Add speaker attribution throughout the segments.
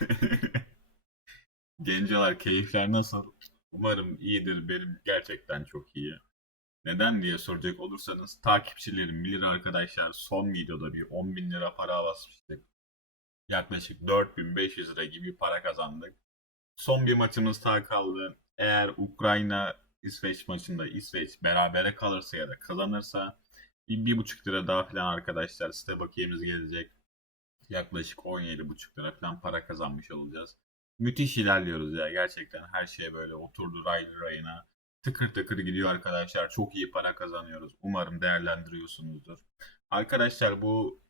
Speaker 1: Gencolar keyifler nasıl? Umarım iyidir. Benim gerçekten çok iyi. Neden diye soracak olursanız takipçilerim bilir arkadaşlar son videoda bir 10 bin lira para basmıştık. Yaklaşık 4500 lira gibi para kazandık. Son bir maçımız daha kaldı. Eğer Ukrayna İsveç maçında İsveç berabere kalırsa ya da kazanırsa bir, bir buçuk lira daha falan arkadaşlar site bakiyemiz gelecek. Yaklaşık 17,5 lira falan para kazanmış olacağız. Müthiş ilerliyoruz ya gerçekten her şey böyle oturdu raylı rayına. Tıkır tıkır gidiyor arkadaşlar. Çok iyi para kazanıyoruz. Umarım değerlendiriyorsunuzdur. Arkadaşlar bu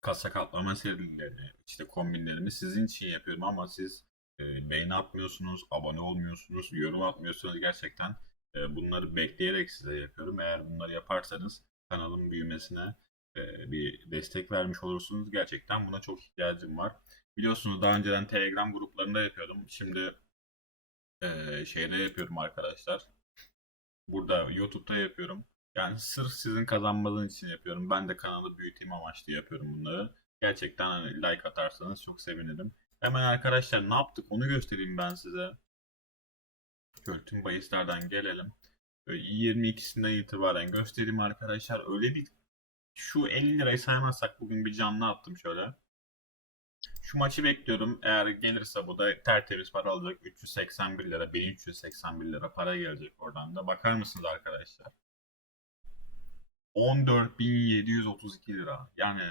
Speaker 1: kasa katlama serileri, işte kombinlerimi sizin için yapıyorum ama siz e, beğeni atmıyorsunuz, abone olmuyorsunuz, yorum atmıyorsunuz. Gerçekten e, bunları bekleyerek size yapıyorum. Eğer bunları yaparsanız kanalın büyümesine bir destek vermiş olursunuz. Gerçekten buna çok ihtiyacım var. Biliyorsunuz daha önceden Telegram gruplarında yapıyordum. Şimdi e, şeyde yapıyorum arkadaşlar. Burada YouTube'da yapıyorum. Yani sırf sizin kazanmanız için yapıyorum. Ben de kanalı büyüteyim amaçlı yapıyorum bunları. Gerçekten hani like atarsanız çok sevinirim. Hemen arkadaşlar ne yaptık onu göstereyim ben size. Şöyle tüm bahislerden gelelim. Böyle 22'sinden itibaren göstereyim arkadaşlar. Öyle bir şu 50 lirayı saymazsak bugün bir canlı attım şöyle. Şu maçı bekliyorum. Eğer gelirse bu da tertemiz para alacak. 381 lira, 1381 lira para gelecek oradan da. Bakar mısınız arkadaşlar? 14.732 lira. Yani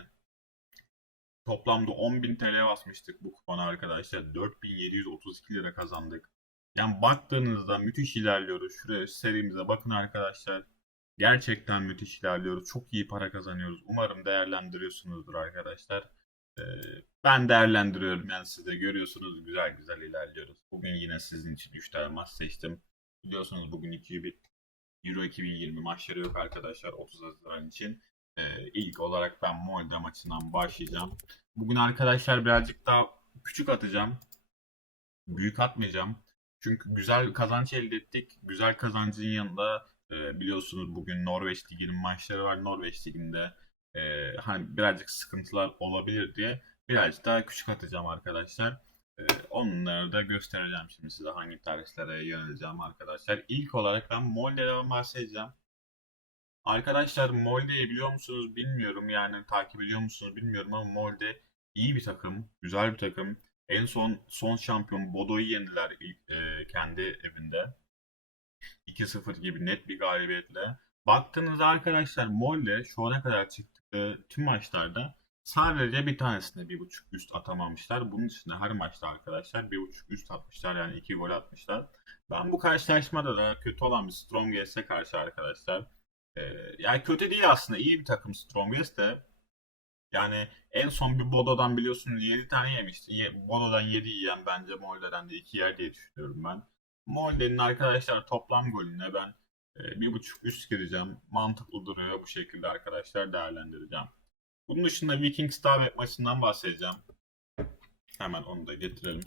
Speaker 1: toplamda 10.000 TL basmıştık bu kupona arkadaşlar. 4.732 lira kazandık. Yani baktığınızda müthiş ilerliyoruz. Şuraya serimize bakın arkadaşlar. Gerçekten müthiş ilerliyoruz. Çok iyi para kazanıyoruz. Umarım değerlendiriyorsunuzdur arkadaşlar. Ee, ben değerlendiriyorum. Yani siz de görüyorsunuz güzel güzel ilerliyoruz. Bugün yine sizin için 3 tane maç seçtim. Biliyorsunuz bugün 2 Euro 2020 maçları yok arkadaşlar 30 Haziran için. Ee, ilk olarak ben Molde maçından başlayacağım. Bugün arkadaşlar birazcık daha küçük atacağım. Büyük atmayacağım. Çünkü güzel kazanç elde ettik. Güzel kazancın yanında e, biliyorsunuz bugün Norveç Ligi'nin maçları var. Norveç Ligi'nde e, hani birazcık sıkıntılar olabilir diye birazcık daha küçük atacağım arkadaşlar. E, onları da göstereceğim şimdi size hangi tarihlere yöneleceğim arkadaşlar. İlk olarak ben Molde'den bahsedeceğim. Arkadaşlar Molde'yi biliyor musunuz bilmiyorum yani takip ediyor musunuz bilmiyorum ama Molde iyi bir takım, güzel bir takım. En son son şampiyon Bodo'yu yendiler ilk, e, kendi evinde. 2-0 gibi net bir galibiyetle. Baktığınızda arkadaşlar Molde şu ana kadar çıktığı tüm maçlarda sadece bir tanesinde bir buçuk üst atamamışlar. Bunun dışında her maçta arkadaşlar bir buçuk üst atmışlar yani iki gol atmışlar. Ben bu karşılaşmada da kötü olan bir Strongest'e karşı arkadaşlar e, yani kötü değil aslında iyi bir takım Strongest de yani en son bir Bodo'dan biliyorsunuz 7 tane yemişti. Ye- Bodo'dan 7 yiyen bence Molde'den de 2 yer diye düşünüyorum ben. Molde'nin arkadaşlar toplam golüne ben e, bir buçuk üst gireceğim. Mantıklı duruyor bu şekilde arkadaşlar değerlendireceğim. Bunun dışında Viking Stabæk maçından bahsedeceğim. Hemen onu da getirelim.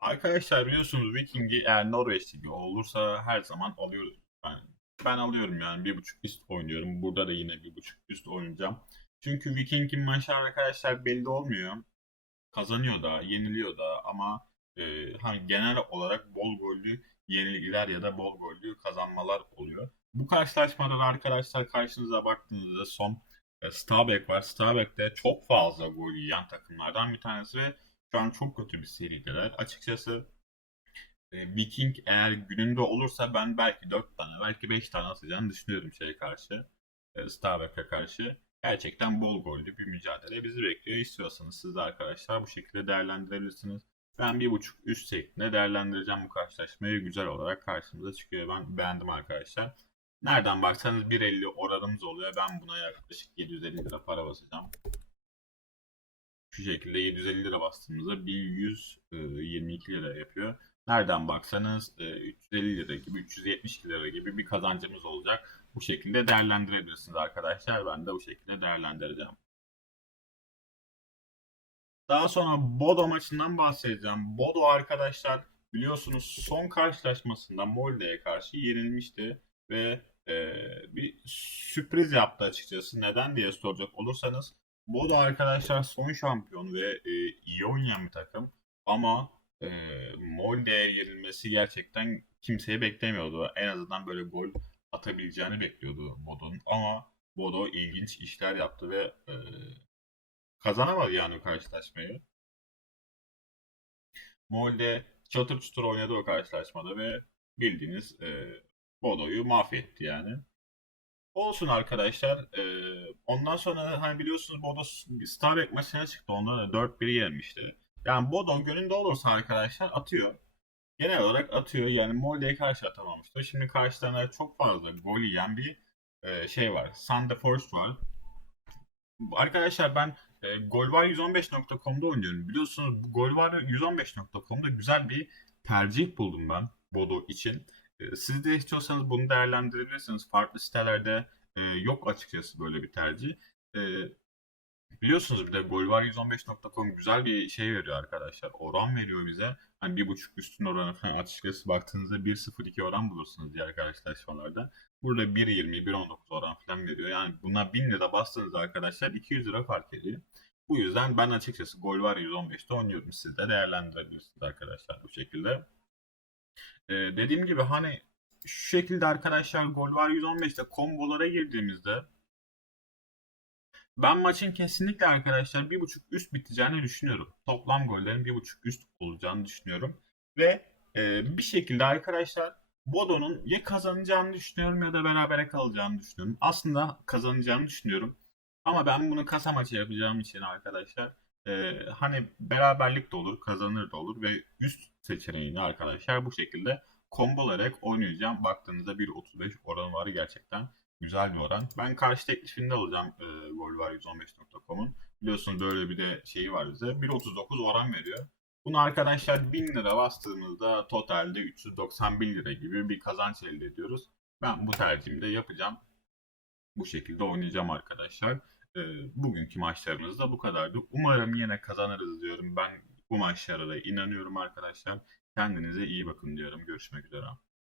Speaker 1: Arkadaşlar biliyorsunuz Viking'i eğer Norveç Ligi olursa her zaman alıyoruz. Ben, ben alıyorum yani bir buçuk üst oynuyorum. Burada da yine bir buçuk üst oynayacağım. Çünkü Viking'in maçları arkadaşlar belli olmuyor. Kazanıyor da, yeniliyor da ama e, hani genel olarak bol gollü yenilgiler ya da bol gollü kazanmalar oluyor. Bu karşılaşmada da arkadaşlar karşınıza baktığınızda son e, Stabæk var. Stabæk de çok fazla gol yiyen takımlardan bir tanesi ve şu an çok kötü bir serideler. Açıkçası e, Viking eğer gününde olursa ben belki 4 tane belki 5 tane atacağını düşünüyorum şeye karşı. E, Stabæk'e karşı. Gerçekten bol gollü bir mücadele bizi bekliyor. İstiyorsanız siz de arkadaşlar bu şekilde değerlendirebilirsiniz. Ben bir buçuk üst şeklinde değerlendireceğim bu karşılaşmayı. Güzel olarak karşımıza çıkıyor. Ben beğendim arkadaşlar. Nereden baksanız 1.50 oranımız oluyor. Ben buna yaklaşık 750 lira para basacağım. Şu şekilde 750 lira bastığımızda 1122 lira yapıyor. Nereden baksanız e, 350 lira gibi 370 lira gibi bir kazancımız olacak. Bu şekilde değerlendirebilirsiniz arkadaşlar. Ben de bu şekilde değerlendireceğim. Daha sonra Bodo maçından bahsedeceğim. Bodo arkadaşlar biliyorsunuz son karşılaşmasında Molde'ye karşı yenilmişti ve e, bir sürpriz yaptı açıkçası. Neden diye soracak olursanız Bodo arkadaşlar son şampiyon ve e, iyi oynayan bir takım. Ama e, Molde'ye yenilmesi gerçekten kimseye beklemiyordu. En azından böyle gol atabileceğini bekliyordu Bodo'nun. Ama Bodo ilginç işler yaptı ve e, kazanamadı yani karşılaşmayı. Molde çatır çutur oynadı o karşılaşmada ve bildiğiniz e, Bodo'yu mahvetti yani. Olsun arkadaşlar. Ee, ondan sonra hani biliyorsunuz Bodo Stabæk maçına çıktı. Onda da 4-1 yenmişti. Yani Bodo gönlünde olursa arkadaşlar atıyor. Genel olarak atıyor. Yani Molde'ye karşı atamamıştı. Şimdi karşılarına çok fazla gol yiyen bir e, şey var. Sandefjord var. Arkadaşlar ben e, golvar115.com'da oynuyorum. Biliyorsunuz bu golvar115.com'da güzel bir tercih buldum ben Bodo için. E, Siz de istiyorsanız bunu değerlendirebilirsiniz. Farklı sitelerde e, yok açıkçası böyle bir tercih. E, biliyorsunuz bir de golvar115.com güzel bir şey veriyor arkadaşlar. Oran veriyor bize. Hani bir buçuk üstün oranı falan açıkçası baktığınızda 1.02 oran bulursunuz diğer karşılaşmalarda. Burada 1.20, 1.19 oran falan veriyor. Yani buna 1000 lira bastığınızda arkadaşlar 200 lira fark ediyor. Bu yüzden ben açıkçası Golvar 115'te oynuyorum. Siz de değerlendirebilirsiniz arkadaşlar bu şekilde. Ee, dediğim gibi hani şu şekilde arkadaşlar gol var 115'te kombolara girdiğimizde ben maçın kesinlikle arkadaşlar 1.5 üst biteceğini düşünüyorum. Toplam gollerin 1.5 üst olacağını düşünüyorum. Ve e, bir şekilde arkadaşlar Bodo'nun ya kazanacağını düşünüyorum ya da berabere kalacağını düşünüyorum. Aslında kazanacağını düşünüyorum. Ama ben bunu kasa maçı yapacağım için arkadaşlar e, hani beraberlik de olur, kazanır da olur ve üst seçeneğini arkadaşlar bu şekilde kombolarak oynayacağım. Baktığınızda 1.35 oranı var gerçekten güzel bir oran. Ben karşı teklifinde alacağım e, golvar115.com'un. Biliyorsunuz böyle bir de şeyi var bize. 1.39 oran veriyor. Bunu arkadaşlar 1000 lira bastığımızda totalde 391 lira gibi bir kazanç elde ediyoruz. Ben bu tercihimi de yapacağım. Bu şekilde oynayacağım arkadaşlar. E, bugünkü maçlarımız da bu kadardı. Umarım yine kazanırız diyorum. Ben bu maçlara da inanıyorum arkadaşlar. Kendinize iyi bakın diyorum. Görüşmek üzere.